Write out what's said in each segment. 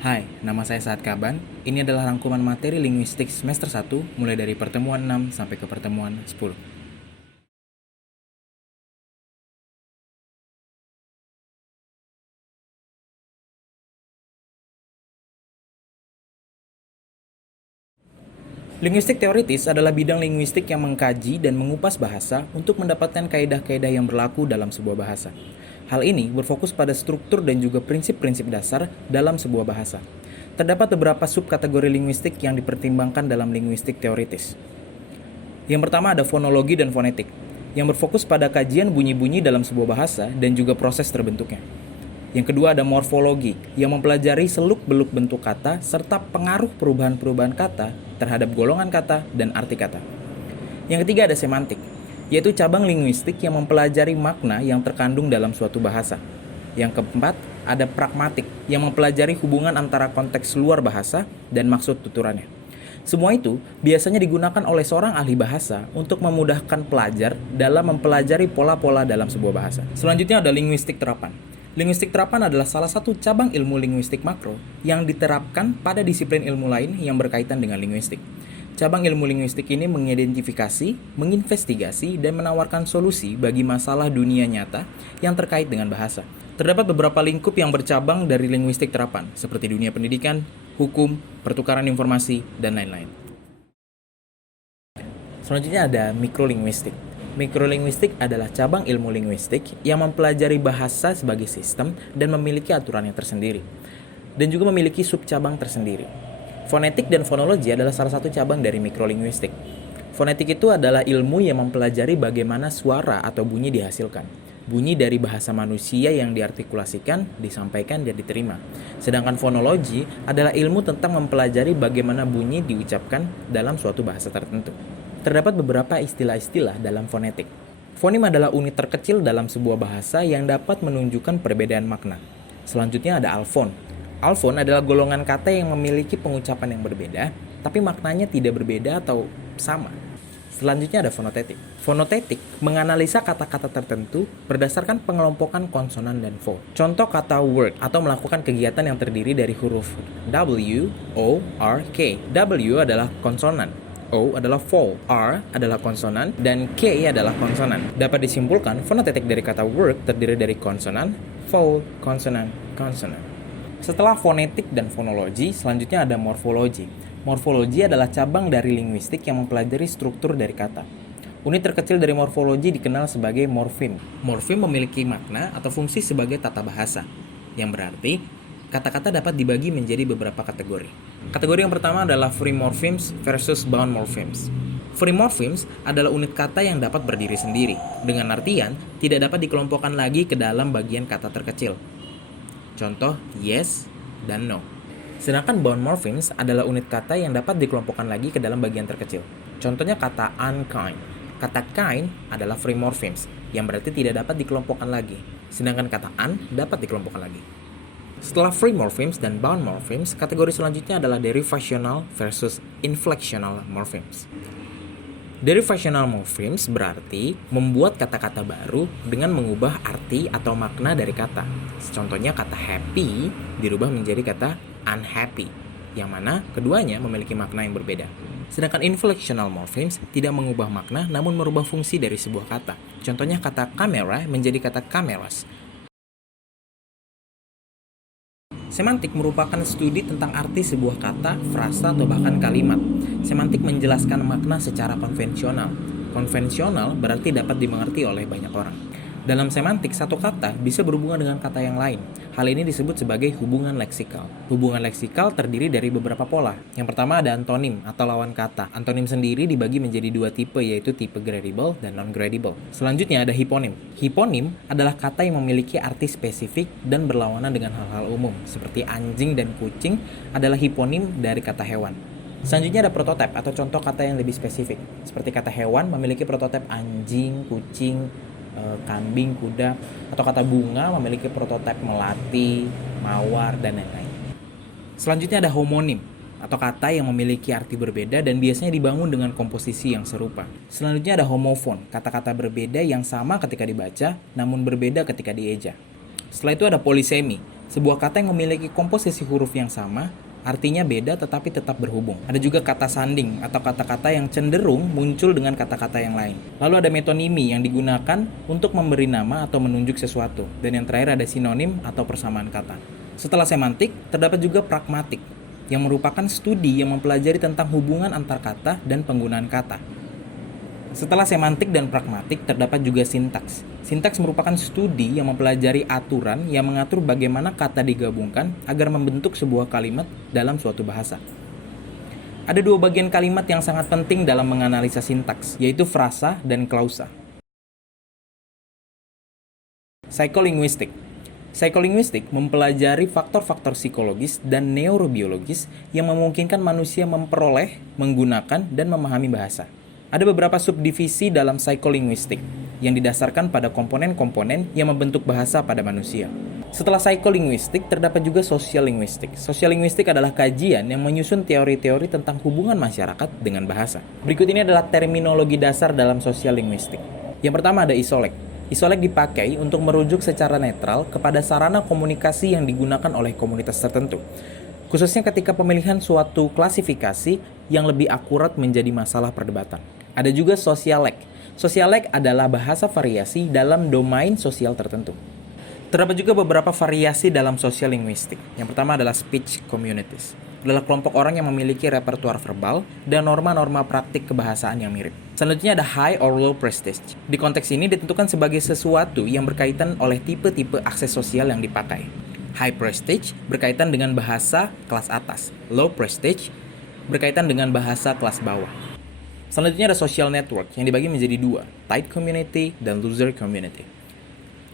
Hai, nama saya Saad Kaban. Ini adalah rangkuman materi linguistik semester 1 mulai dari pertemuan 6 sampai ke pertemuan 10. Linguistik teoritis adalah bidang linguistik yang mengkaji dan mengupas bahasa untuk mendapatkan kaidah-kaidah yang berlaku dalam sebuah bahasa. Hal ini berfokus pada struktur dan juga prinsip-prinsip dasar dalam sebuah bahasa. Terdapat beberapa subkategori linguistik yang dipertimbangkan dalam linguistik teoritis. Yang pertama ada fonologi dan fonetik, yang berfokus pada kajian bunyi-bunyi dalam sebuah bahasa dan juga proses terbentuknya. Yang kedua ada morfologi, yang mempelajari seluk-beluk bentuk kata serta pengaruh perubahan-perubahan kata terhadap golongan kata dan arti kata. Yang ketiga ada semantik, yaitu cabang linguistik yang mempelajari makna yang terkandung dalam suatu bahasa. Yang keempat ada pragmatik, yang mempelajari hubungan antara konteks luar bahasa dan maksud tuturannya. Semua itu biasanya digunakan oleh seorang ahli bahasa untuk memudahkan pelajar dalam mempelajari pola-pola dalam sebuah bahasa. Selanjutnya ada linguistik terapan. Linguistik terapan adalah salah satu cabang ilmu linguistik makro yang diterapkan pada disiplin ilmu lain yang berkaitan dengan linguistik. Cabang ilmu linguistik ini mengidentifikasi, menginvestigasi, dan menawarkan solusi bagi masalah dunia nyata yang terkait dengan bahasa. Terdapat beberapa lingkup yang bercabang dari linguistik terapan, seperti dunia pendidikan, hukum, pertukaran informasi, dan lain-lain. Selanjutnya ada mikrolinguistik. Mikrolinguistik adalah cabang ilmu linguistik yang mempelajari bahasa sebagai sistem dan memiliki aturannya tersendiri, dan juga memiliki subcabang tersendiri. Fonetik dan fonologi adalah salah satu cabang dari mikrolinguistik. Fonetik itu adalah ilmu yang mempelajari bagaimana suara atau bunyi dihasilkan. Bunyi dari bahasa manusia yang diartikulasikan, disampaikan, dan diterima. Sedangkan fonologi adalah ilmu tentang mempelajari bagaimana bunyi diucapkan dalam suatu bahasa tertentu. Terdapat beberapa istilah-istilah dalam fonetik. Fonim adalah unit terkecil dalam sebuah bahasa yang dapat menunjukkan perbedaan makna. Selanjutnya ada alfon. Alfon adalah golongan kata yang memiliki pengucapan yang berbeda, tapi maknanya tidak berbeda atau sama. Selanjutnya ada fonotetik. Fonotetik menganalisa kata-kata tertentu berdasarkan pengelompokan konsonan dan vowel. Contoh kata word atau melakukan kegiatan yang terdiri dari huruf W, O, R, K. W adalah konsonan, O adalah vowel, R adalah konsonan, dan K adalah konsonan. Dapat disimpulkan, fonotetik dari kata work terdiri dari konsonan, vowel, konsonan, konsonan. Setelah fonetik dan fonologi, selanjutnya ada morfologi. Morfologi adalah cabang dari linguistik yang mempelajari struktur dari kata. Unit terkecil dari morfologi dikenal sebagai morfem. Morfem memiliki makna atau fungsi sebagai tata bahasa, yang berarti kata-kata dapat dibagi menjadi beberapa kategori. Kategori yang pertama adalah free morphemes versus bound morphemes. Free morphemes adalah unit kata yang dapat berdiri sendiri, dengan artian tidak dapat dikelompokkan lagi ke dalam bagian kata terkecil. Contoh yes dan no. Sedangkan bound morphemes adalah unit kata yang dapat dikelompokkan lagi ke dalam bagian terkecil. Contohnya kata unkind. Kata kind adalah free morphemes, yang berarti tidak dapat dikelompokkan lagi. Sedangkan kata un dapat dikelompokkan lagi. Setelah free morphemes dan bound morphemes, kategori selanjutnya adalah derivational versus inflectional morphemes. Derivational morphemes berarti membuat kata-kata baru dengan mengubah arti atau makna dari kata. Contohnya kata happy dirubah menjadi kata unhappy, yang mana keduanya memiliki makna yang berbeda. Sedangkan inflectional morphemes tidak mengubah makna namun merubah fungsi dari sebuah kata. Contohnya kata camera menjadi kata cameras. Semantik merupakan studi tentang arti sebuah kata, frasa, atau bahkan kalimat. Semantik menjelaskan makna secara konvensional. Konvensional berarti dapat dimengerti oleh banyak orang. Dalam semantik, satu kata bisa berhubungan dengan kata yang lain. Hal ini disebut sebagai hubungan leksikal. Hubungan leksikal terdiri dari beberapa pola. Yang pertama ada antonim atau lawan kata. Antonim sendiri dibagi menjadi dua tipe, yaitu tipe gradable dan non-gradable. Selanjutnya ada hiponim. Hiponim adalah kata yang memiliki arti spesifik dan berlawanan dengan hal-hal umum, seperti anjing dan kucing adalah hiponim dari kata hewan. Selanjutnya ada prototipe atau contoh kata yang lebih spesifik. Seperti kata hewan memiliki prototipe anjing, kucing, kambing, kuda, atau kata bunga memiliki prototipe melati, mawar, dan lain-lain. Selanjutnya ada homonim atau kata yang memiliki arti berbeda dan biasanya dibangun dengan komposisi yang serupa. Selanjutnya ada homofon, kata-kata berbeda yang sama ketika dibaca namun berbeda ketika dieja. Setelah itu ada polisemi, sebuah kata yang memiliki komposisi huruf yang sama, artinya beda tetapi tetap berhubung. Ada juga kata sanding atau kata-kata yang cenderung muncul dengan kata-kata yang lain. Lalu ada metonimi yang digunakan untuk memberi nama atau menunjuk sesuatu. Dan yang terakhir ada sinonim atau persamaan kata. Setelah semantik, terdapat juga pragmatik, yang merupakan studi yang mempelajari tentang hubungan antar kata dan penggunaan kata. Setelah semantik dan pragmatik, terdapat juga sintaks. Sintaks merupakan studi yang mempelajari aturan yang mengatur bagaimana kata digabungkan agar membentuk sebuah kalimat dalam suatu bahasa. Ada dua bagian kalimat yang sangat penting dalam menganalisa sintaks, yaitu frasa dan klausa. Psikolinguistik. Psikolinguistik mempelajari faktor-faktor psikologis dan neurobiologis yang memungkinkan manusia memperoleh, menggunakan, dan memahami bahasa. Ada beberapa subdivisi dalam psikolinguistik yang didasarkan pada komponen-komponen yang membentuk bahasa pada manusia. Setelah psikolinguistik, terdapat juga sosialinguistik. Sosialinguistik adalah kajian yang menyusun teori-teori tentang hubungan masyarakat dengan bahasa. Berikut ini adalah terminologi dasar dalam sosialinguistik. Yang pertama ada isolek. Isolek dipakai untuk merujuk secara netral kepada sarana komunikasi yang digunakan oleh komunitas tertentu, khususnya ketika pemilihan suatu klasifikasi yang lebih akurat menjadi masalah perdebatan. Ada juga sosialek. Sosialek adalah bahasa variasi dalam domain sosial tertentu. Terdapat juga beberapa variasi dalam sosialinguistik. Yang pertama adalah speech communities. Adalah kelompok orang yang memiliki repertuar verbal dan norma-norma praktik kebahasaan yang mirip. Selanjutnya ada high or low prestige. Di konteks ini ditentukan sebagai sesuatu yang berkaitan oleh tipe-tipe akses sosial yang dipakai. High prestige berkaitan dengan bahasa kelas atas. Low prestige berkaitan dengan bahasa kelas bawah. Selanjutnya ada social network yang dibagi menjadi dua, tight community dan loser community.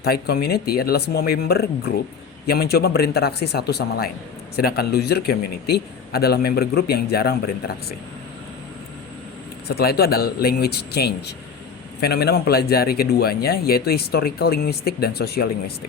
Tight community adalah semua member group yang mencoba berinteraksi satu sama lain. Sedangkan loser community adalah member group yang jarang berinteraksi. Setelah itu ada language change. Fenomena mempelajari keduanya yaitu historical linguistic dan social linguistic.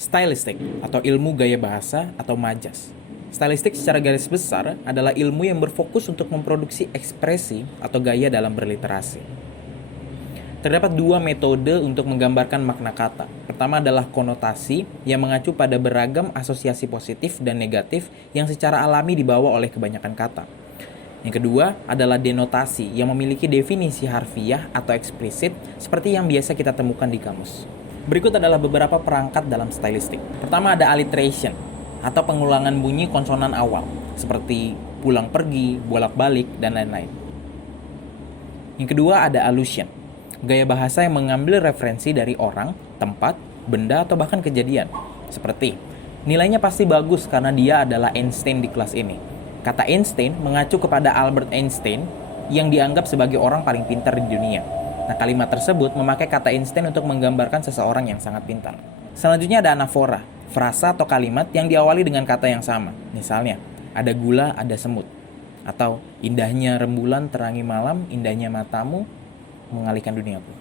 Stylistik atau ilmu gaya bahasa atau majas. Stylistik secara garis besar adalah ilmu yang berfokus untuk memproduksi ekspresi atau gaya dalam berliterasi. Terdapat dua metode untuk menggambarkan makna kata. Pertama adalah konotasi yang mengacu pada beragam asosiasi positif dan negatif yang secara alami dibawa oleh kebanyakan kata. Yang kedua adalah denotasi yang memiliki definisi harfiah atau eksplisit seperti yang biasa kita temukan di kamus. Berikut adalah beberapa perangkat dalam stylistik. Pertama ada alliteration atau pengulangan bunyi konsonan awal seperti pulang pergi, bolak-balik, dan lain-lain. Yang kedua ada allusion, gaya bahasa yang mengambil referensi dari orang, tempat, benda, atau bahkan kejadian. Seperti, nilainya pasti bagus karena dia adalah Einstein di kelas ini. Kata Einstein mengacu kepada Albert Einstein yang dianggap sebagai orang paling pintar di dunia. Nah, kalimat tersebut memakai kata Einstein untuk menggambarkan seseorang yang sangat pintar. Selanjutnya ada anafora, frasa atau kalimat yang diawali dengan kata yang sama. Misalnya, ada gula, ada semut. Atau, indahnya rembulan terangi malam, indahnya matamu mengalihkan duniaku.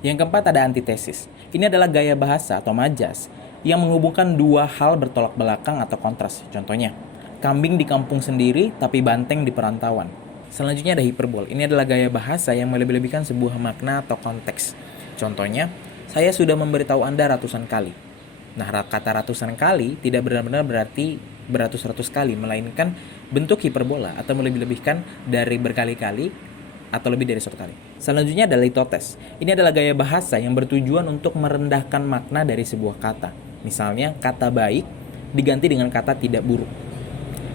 Yang keempat ada antitesis. Ini adalah gaya bahasa atau majas yang menghubungkan dua hal bertolak belakang atau kontras. Contohnya, kambing di kampung sendiri tapi banteng di perantauan. Selanjutnya ada hiperbol. Ini adalah gaya bahasa yang melebih-lebihkan sebuah makna atau konteks. Contohnya, saya sudah memberitahu Anda ratusan kali. Nah, kata ratusan kali tidak benar-benar berarti beratus-ratus kali, melainkan bentuk hiperbola atau melebih-lebihkan dari berkali-kali atau lebih dari satu kali. Selanjutnya ada litotes. Ini adalah gaya bahasa yang bertujuan untuk merendahkan makna dari sebuah kata. Misalnya, kata baik diganti dengan kata tidak buruk.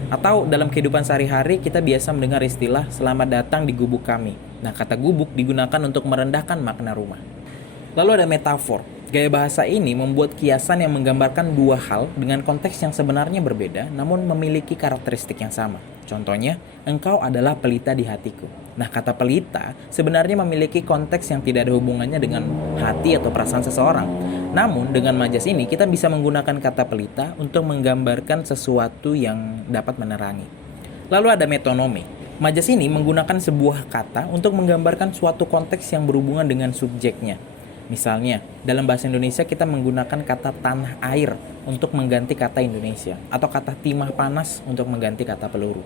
Atau dalam kehidupan sehari-hari kita biasa mendengar istilah selamat datang di gubuk kami. Nah, kata gubuk digunakan untuk merendahkan makna rumah. Lalu ada metafor. Gaya bahasa ini membuat kiasan yang menggambarkan dua hal dengan konteks yang sebenarnya berbeda namun memiliki karakteristik yang sama. Contohnya, engkau adalah pelita di hatiku. Nah, kata pelita sebenarnya memiliki konteks yang tidak ada hubungannya dengan hati atau perasaan seseorang. Namun, dengan majas ini kita bisa menggunakan kata pelita untuk menggambarkan sesuatu yang dapat menerangi. Lalu ada metonomi. Majas ini menggunakan sebuah kata untuk menggambarkan suatu konteks yang berhubungan dengan subjeknya. Misalnya, dalam bahasa Indonesia kita menggunakan kata tanah air untuk mengganti kata Indonesia, atau kata timah panas untuk mengganti kata peluru.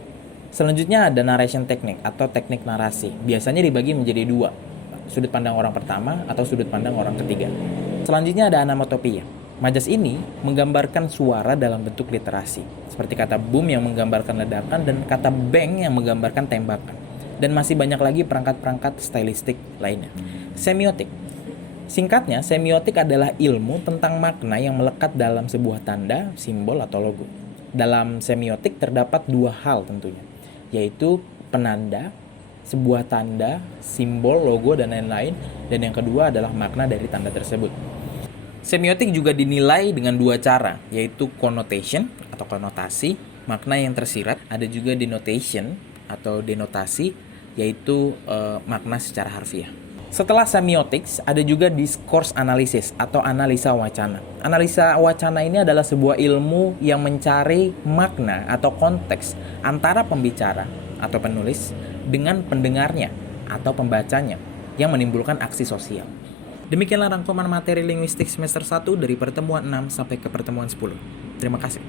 Selanjutnya ada narration technique atau teknik narasi. Biasanya dibagi menjadi dua, sudut pandang orang pertama atau sudut pandang orang ketiga. Selanjutnya ada onomatopoeia. Majas ini menggambarkan suara dalam bentuk literasi, seperti kata boom yang menggambarkan ledakan dan kata bang yang menggambarkan tembakan. Dan masih banyak lagi perangkat-perangkat stylistik lainnya. Semiotik. Singkatnya, semiotik adalah ilmu tentang makna yang melekat dalam sebuah tanda, simbol, atau logo. Dalam semiotik terdapat dua hal tentunya, yaitu penanda, sebuah tanda, simbol, logo, dan lain-lain, dan yang kedua adalah makna dari tanda tersebut. Semiotik juga dinilai dengan dua cara, yaitu connotation atau konotasi, makna yang tersirat, ada juga denotation atau denotasi, yaitu makna secara harfiah. Setelah semiotics, ada juga discourse analysis atau analisa wacana. Analisa wacana ini adalah sebuah ilmu yang mencari makna atau konteks antara pembicara atau penulis dengan pendengarnya atau pembacanya yang menimbulkan aksi sosial. Demikianlah rangkuman materi linguistik semester 1 dari pertemuan 6 sampai ke pertemuan 10. Terima kasih.